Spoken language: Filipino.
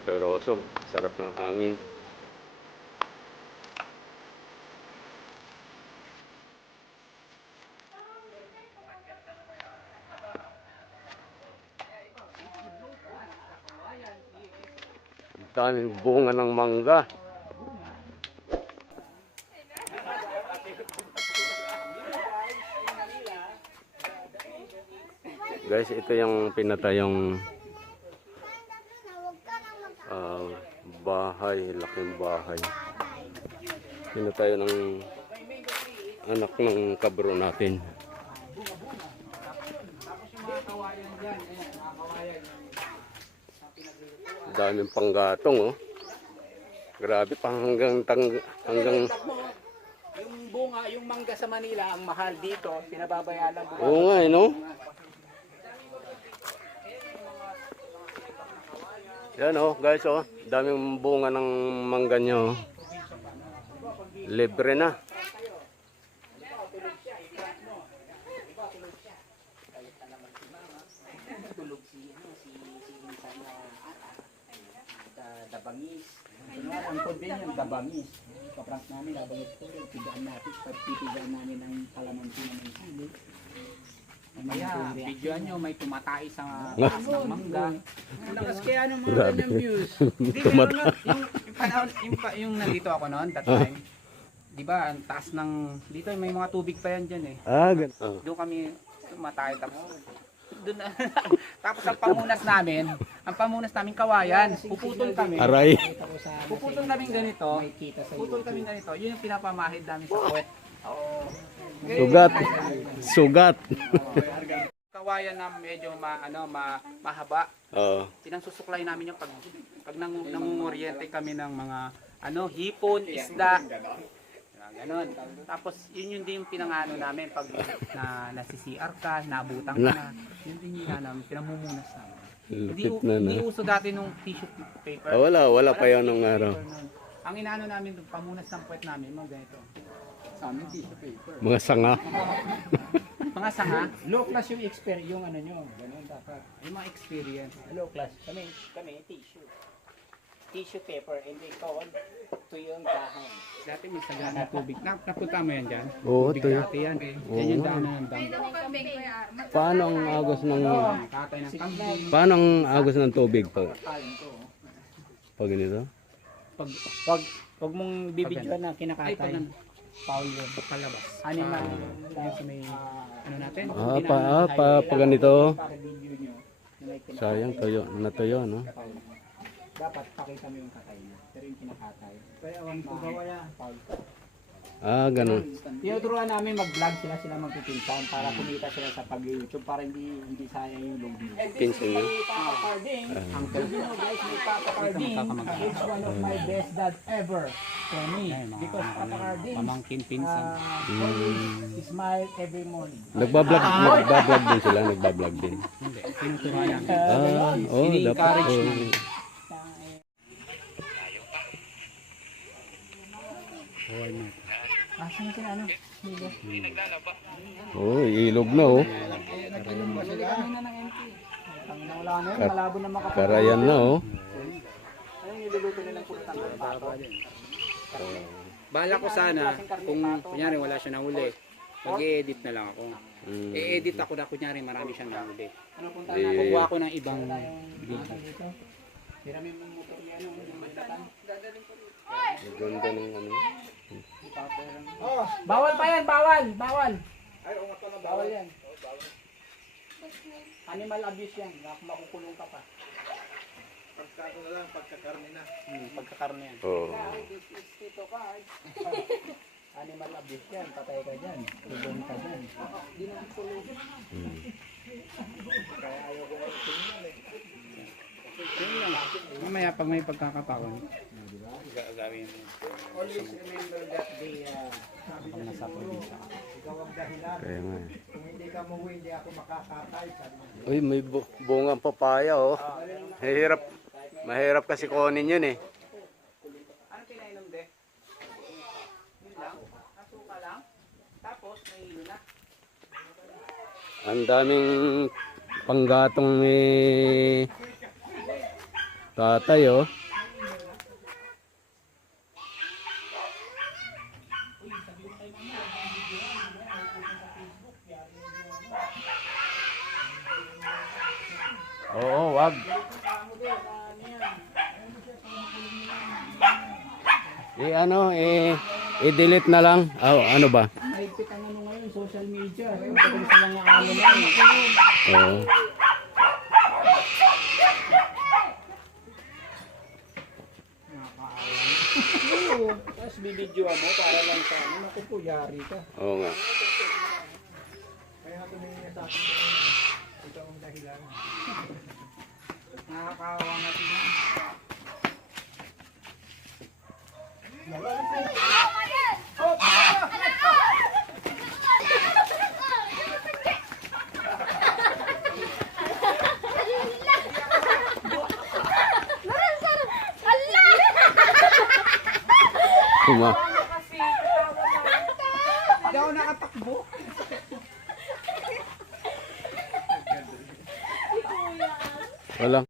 Seroso, sarap ng hangin. Daming bunga ng mangga. Guys, ito yung pinatayong bahay, laking bahay. Pinatayo ng anak ng kabro natin. Daming panggatong, oh. Grabe, hanggang yung bunga, yung mangga sa Manila ang mahal dito, pinababayaan lang. Oo nga, no? Yan, oh, guys, oh. Daming bunga ng mangga nyo, oh. Libre na. Dabangis. Ang code din yung dabangis. Kaprank namin, dabangis ko rin. Pigaan natin. Pagpipigaan namin ang kalamansi na may sili. Mamaya, videoan nyo, may tumatay sa taas ng mangga. Lakas kaya ng mga ganyang views. Hindi, meron na, yung nandito ako noon, that time. Diba, ang taas ng, dito may mga tubig pa yan dyan eh. Doon kami tumatay. Tapos ang pamunas namin kawayan. Puputol kami. Aray. Puputol kami ganito. Yun yung pinapamahid namin sa puwet. Sugat. Kawayan na medyo mahaba. Oo. Pinansusuklay namin yung pag nangunguryente kami ng mga hipon, isda. Ganon. Tapos yun din yung pinangano namin pag nasi-CR ka, naabutan ka na. Yun din yung namin, pinamumunas namin. Hindi uso dati nung tissue paper. Wala pa yun nung araw. Ang inaano namin, pamunas ng puwet namin, mga ganito. Sa amin, tissue paper. Mga sanga. Mga sanga, low class yung experience, yung nyo, ganun dapat. Yung mga experience, low class. Kami, tissue paper, and they call to yung dahon. Dati may sagana na tubig. Napunta mo yan dyan? Oo, tubig ito yun. dati yan. Yan yung dahon ng dam. Paano ang agos ng Katay ng kambing. Paano ang agos ng tubig pag ganito? Pag mong bibidyoan na kinakatay, Paul yun, palabas. Animal, yun sa may, natin? Pa ganito. Sayang natuyo, no? Dapat pakita mo yung katay niya, pero yung kinakatay. Pero awan ko gawaya. Ganun. Tinuturuan namin mag-vlog sila magpipinsan para kumita sila sa pag-YouTube para hindi sayang yung load nila. Pinsan nyo? Papa Carding, ang guys, may Papa Carding is one of my best dad ever for me. Because Papa Carding pamangkin pinsan. always smile every morning. Nagbablog din sila, nagbablog din. Hindi, tinuturuan namin. Dapat. Ini-encourage namin. Saan sila Ilog na, oh. Nag-ilong ba sila? Kanina ng MP. Wala na yun, malabo na makapag. Karayan na, oh. Ayun, niluluto nilang pulutan ng pato. Bala ko sana, kung kunyari wala siya nahuli, mag-i-edit na lang ako. I-edit ako na kunyari marami siyang nahuli. Ano punta na? Kukuha ko ng ibang video. Hiramin mo motor yan, yung magdatan. Ganda ng ano. Oh, bawal pa yan, bawal. Ay, bawal yan. Animal abuse yan, makukulong ka pa. Pagkaso na lang, pagkakarne na. Pagkakarne yan. Oo. Dito ka, animal abuse yan, patay ka dyan. Tulong ka dyan. Di na kulong. Kaya ayaw ko tingnan eh. Mamaya pag may pagkakataon, gagawin mo. Always remember that day, Pag nasa probinsya. ikaw ang dahilan. Kaya nga. Kung hindi ka muwi, hindi ako makakatay. Uy, may bungang papaya, oh. Mahirap kasi kunin yun, eh. Ano pinainom, de? Yun lang? Asuka lang? Tapos, may hilo na? Ang daming panggatong may Tatay, oh. Oo, wag. I-delete na lang. Oh, ano ba? Mahigpit ang ano ngayon, social media. Pagdating sa mga ano na Oo. Oo, tapos bibidyo mo para lang sa ano. Naku po, yari ka. Oo nga. Nakakawa natin yan. Kuma. Hindi ako nakatakbo. Walang.